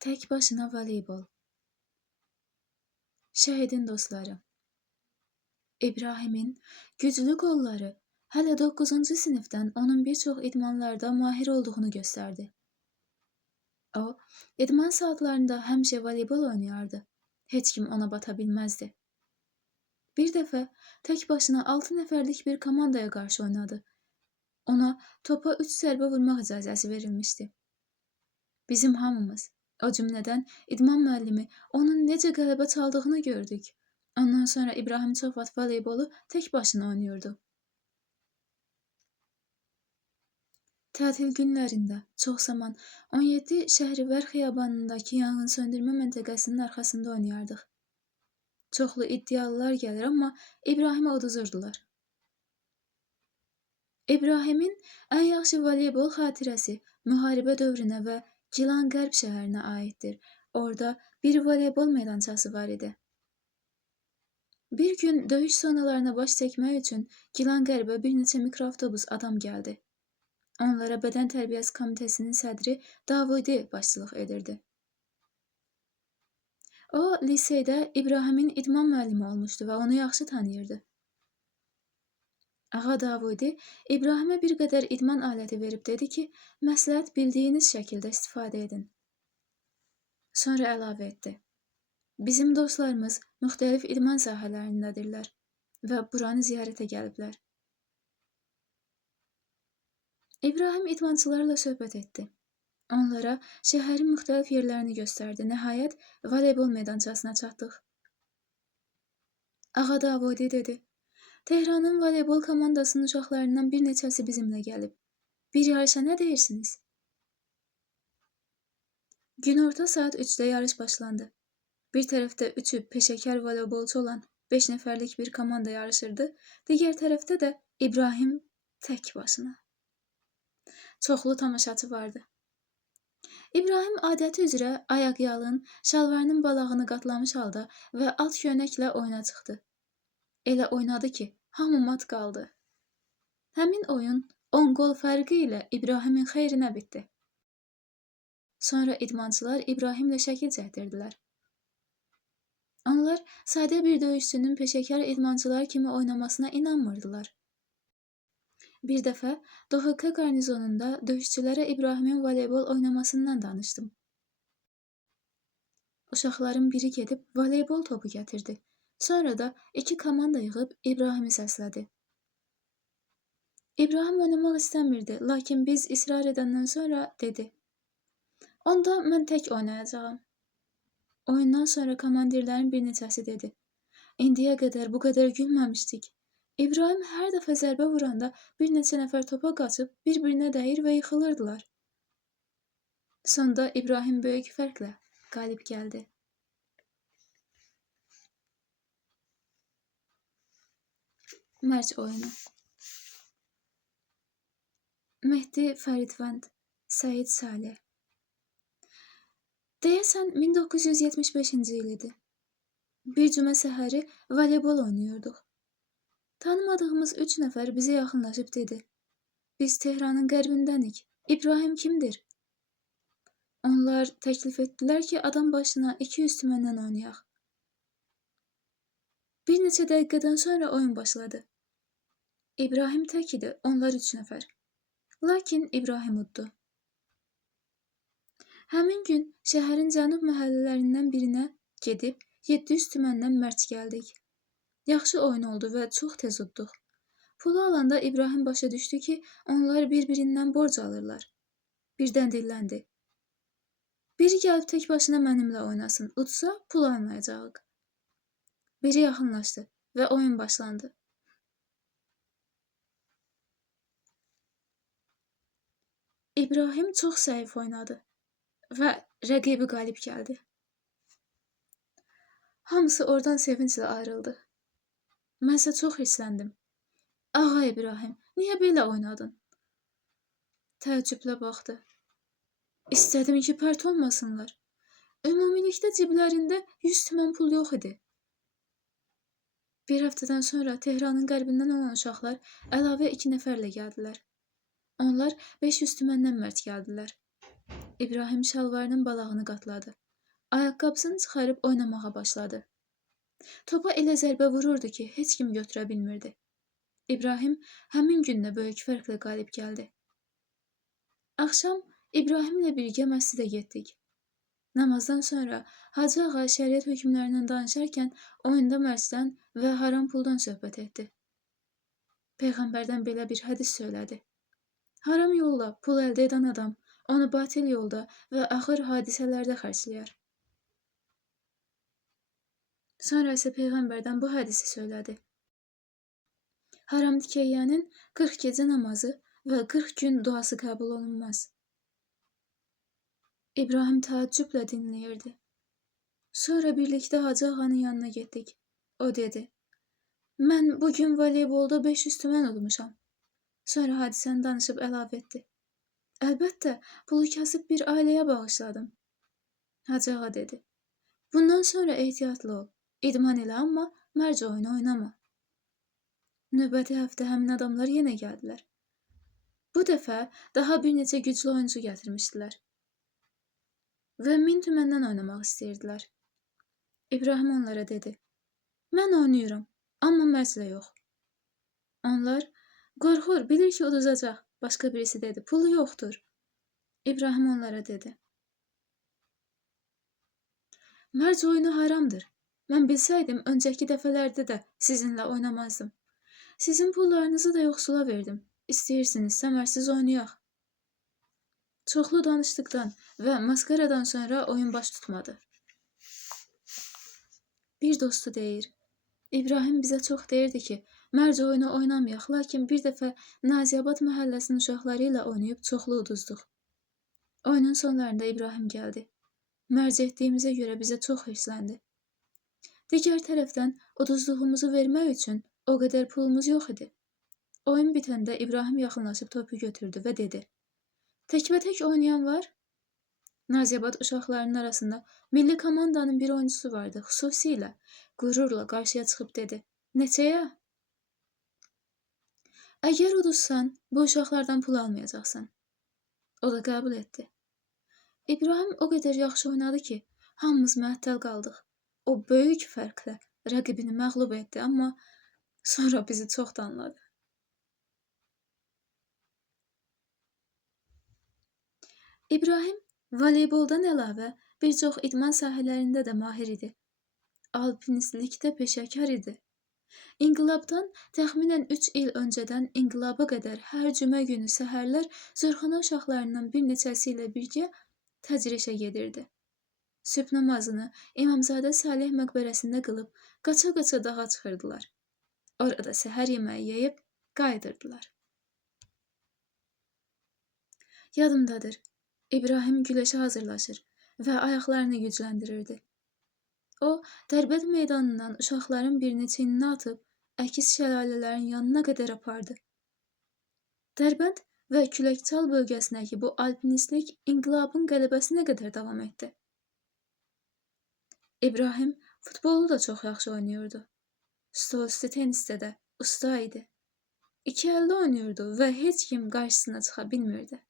Tek başına voleybol. Şəhidin dostları. İbrahimin güclü qolları hələ 9-cu sinifdən onun bir çox idmanlarda mahir olduğunu göstərdi. O, idman saatlarında həmişə voleybol oynayardı. Heç kim ona bata bilməzdi. Bir dəfə tək başına 6 nəfərlik bir komandaya qarşı oynadı. Ona topa 3 zərbə vurmaq icazəsi verilmişdi. Bizim hamımız, o cümlədən idman müəllimi onun necə qələbə çaldığını gördük. Ondan sonra İbrahim çox vaxt voleybolu tək başına oynayırdı. Tətil günlərində çox zaman 17 Şəhrivər xiyabanındakı yanğın söndürmə məntəqəsinin arxasında oynayardıq. Çoxlu iddialılar gəlir, amma İbrahimə uduzurdular. İbrahimin ən yaxşı voleybol xatirəsi müharibə dövrünə və Gilan Qərb şəhərinə aiddir. Orada bir voleybol meydançası var idi. Bir gün döyüş zonalarına baş çəkmək üçün Gilan Qərbə bir neçə mikroavtobus adam gəldi. Onlara Bədən Tərbiyəsi Komitəsinin sədri Davudi başçılıq edirdi. O, liseydə İbrahimin idman müəllimi olmuşdu və onu yaxşı tanıyırdı. Ağa Davudi İbrahimə bir qədər idman aləti verib dedi ki, məsləhət bildiyiniz şəkildə istifadə edin. Sonra əlavə etdi. Bizim dostlarımız müxtəlif idman sahələrindədirlər və buranı ziyarətə gəliblər. İbrahim idmançılarla söhbət etdi. Onlara şəhərin müxtəlif yerlərini göstərdi. Nəhayət, voleybol meydançasına çatdıq. Ağa Davudi dedi. Tehranın voleybol komandasının uşaqlarından bir neçəsi bizimlə gəlib. Bir yarışa nə deyirsiniz? Günorta saat 3-də yarış başlandı. Bir tərəfdə 3'ü peşəkar voleybolçu olan 5 nəfərlik bir komanda yarışırdı. Digər tərəfdə də İbrahim tək başına. Çoxlu tamaşaçı vardı. İbrahim adəti üzrə ayaqyalın, şalvarının balağını qatlamış halda və alt köynəklə oyuna çıxdı. Elə oynadı ki, hamı mat qaldı. Həmin oyun 10 qol fərqi ilə İbrahimin xeyrinə bitdi. Sonra idmançılar İbrahimlə şəkil çəkdirdilər. Onlar sadə bir döyüşçünün peşəkar idmançılar kimi oynamasına inanmırdılar. Bir dəfə DOHK qarnizonunda döyüşçülərə İbrahimin voleybol oynamasından danışdım. Uşaqların biri gedib voleybol topu gətirdi. Sonra da 2 komanda yığıb İbrahimi səslədi. İbrahim oynamaq istəmirdi, lakin biz israr edəndən sonra dedi. Onda mən tək oynayacağam. Oyundan sonra komandirlərin bir neçəsi dedi. İndiyə qədər bu qədər gülməmişdik. İbrahim hər dəfə zərbə vuranda bir neçə nəfər topa qaçıb bir-birinə dəyir və yıxılırdılar. Sonda İbrahim böyük fərqlə qalib gəldi. Mərc oyunu. Mehdi Fəridvənd, Səid Saleh. Deyəsən 1975-ci il idi. Bir cümə səhəri voleybol oynayırdıq. Tanımadığımız 3 nəfər bizə yaxınlaşıb dedi. Biz Tehranın qərbindənik. İbrahim kimdir? Onlar təklif etdilər ki, adam başına 200 tüməndən oynayaq. Bir neçə dəqiqədən sonra oyun başladı. İbrahim tək idi, onlar 3 nəfər. Lakin İbrahim uddu. Həmin gün şəhərin cənub məhəllələrindən birinə gedib 700 tüməndən mərc gəldik. Yaxşı oyun oldu və çox tez udduq. Pulu alanda İbrahim başa düşdü ki, onlar bir-birindən borc alırlar. Birdən dilləndi. Biri gəlib tək başına mənimlə oynasın, udsa pul almayacağıq. Biri yaxınlaşdı və oyun başlandı. İbrahim çox zəif oynadı və rəqibi qalib gəldi. Hamısı oradan sevinclə ayrıldı. Mənsə çox hirsləndim. Ağa İbrahim, niyə belə oynadın? Təəccüblə baxdı. İstədim ki, pərt olmasınlar. Ümumilikdə ciblərində 100 tümən pul yox idi. Bir həftədən sonra Tehranın qərbindən olan uşaqlar əlavə 2 nəfərlə gəldilər. Onlar 500 tüməndən mərc gəldilər. İbrahim şalvarının balağını qatladı. Ayaqqabısını çıxarıb oynamağa başladı. Topa elə zərbə vururdu ki, heç kim götürə bilmirdi. İbrahim həmin gün də böyük fərqlə qalib gəldi. Axşam İbrahimlə birgə məscidə getdik. Namazdan sonra Hacı ağa şəriət hökmlərindən danışarkən oyunda mərcdən və haram puldan söhbət etdi. Peyğəmbərdən belə bir hədis söylədi. Haram yolla pul əldə edən adam onu batil yolda və axır hadisələrdə xərcləyər. Sonra isə Peyğəmbərdən bu hədisi söylədi. Haram dikəyyənin 40 gecə namazı və 40 gün duası qəbul olunmaz. İbrahim təəccüblə dinləyirdi. Sonra birlikdə Hacı ağanın yanına getdik. O dedi, mən bugün voleybolda 500 tümən udmuşam. Sonra hadisəni danışıb əlavə etdi. Əlbəttə, pulu kasıb bir ailəyə bağışladım. Hacı ağa dedi, bundan sonra ehtiyatlı ol. İdman elə, amma mərc oyunu oynama. Növbəti həftə həmin adamlar yenə gəldilər. Bu dəfə daha bir neçə güclü oyuncu gətirmişdilər. Və 1000 tüməndən oynamaq istəyirdilər. İbrahim onlara dedi, mən oynayıram, amma mərclə yox. Onlar, qorxur, bilir ki, uduzacaq. Başqa birisi dedi, pulu yoxdur. İbrahim onlara dedi, mərc oyunu haramdır. Mən bilsəydim, öncəki dəfələrdə də sizinlə oynamazdım. Sizin pullarınızı da yoxsula verdim. İstəyirsinizsə mərsiz oynayaq. Çoxlu danışdıqdan və maskaradan sonra oyun baş tutmadı. Bir dostu deyir, İbrahim bizə çox deyirdi ki, mərc oyunu oynamayaq, lakin bir dəfə Naziyabad məhəlləsinin uşaqları ilə oynayıb çoxlu uduzduq. Oyunun sonlarında İbrahim gəldi. Mərc etdiyimizə görə bizə çox hirsləndi. Digər tərəfdən uduzduğumuzu vermək üçün o qədər pulumuz yox idi. Oyun bitəndə İbrahim yaxınlaşıb topu götürdü və dedi, təkbətək oynayan var? Naziyabad uşaqlarının arasında milli komandanın bir oyuncusu vardı, xüsusilə qürurla qarşıya çıxıb dedi, neçəyə? Əgər uduzsan, bu uşaqlardan pul almayacaqsan. O da qəbul etdi. İbrahim o qədər yaxşı oynadı ki, hamımız məəttəl qaldıq. O böyük fərqlə rəqibini məğlub etdi, amma sonra bizi çox danladı. İbrahim voleyboldan əlavə bir çox idman sahələrində də mahir idi. Alpinistlikdə peşəkar idi. İnqilabdan təxminən 3 il öncədən inqilaba qədər hər cümə günü səhərlər zırxana uşaqlarından bir neçəsi ilə birgə təcrişə gedirdi. Sübh namazını İmamzadə Salih məqbərəsində qılıb, qaça-qaça dağa çıxırdılar. Orada səhər yeməyi yeyib, qayıdırdılar. Yadımdadır, İbrahim güləşə hazırlaşır və ayaqlarını gücləndirirdi. O, Dərbənd meydanından uşaqların birini çiyninə atıb, əkiz şəlalələrin yanına qədər apardı. Dərbənd və Küləkçal bölgəsindəki bu alpinistlik inqilabın qələbəsinə qədər davam etdi. İbrahim futbolu da çox yaxşı oynayırdı. Stolüstü tenisdə də usta idi. İki əlli oynayırdı və heç kim qarşısına çıxa bilmirdi.